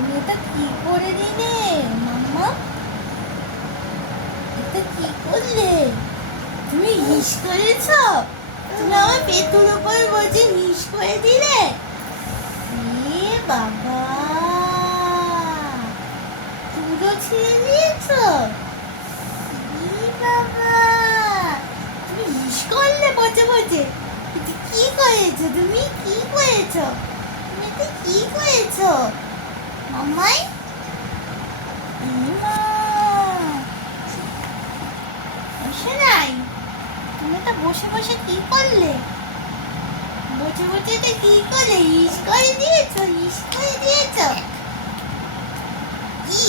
তুমি এটা কি করে দিলে মাম্মা? এটা কি করলে? তুমি হিস করেছো? তুমি আমার পেটুর উপর বসে হিস করে দিলে? এ বাবা, তুলো ছিঁড়ে দিয়েছো? এ বাবা, তুমি হিস করলে বসে বসে? এটা কি করেছো? তুমি কি করেছো? তুমি এটা কি করেছো মাম্মাই? শোনাই, তুমি তো বসে বসে কি করলে? বসে বসে তো কি করলে? ইস করে দিয়েছো, ইস করে দিয়েছো। ই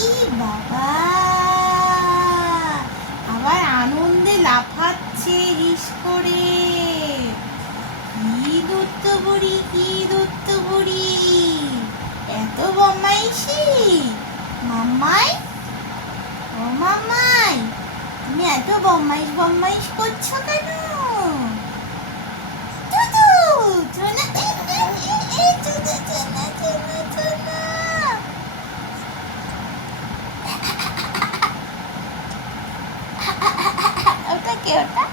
ই বাবা, আবার আনন্দে লাফাচ্ছে ইস করে। কি দত্ত বুড়ি, কি দত্ত বুড়ি, এত বদমাইশি মাম্মাই। ও মাম্মাই, তুমি এত বদমাইশ বদমাইশ করছো কেন? টুটু, চোনা, এই চোনা, চোনা, চোনা, চোনা। ওটা কে ওটা?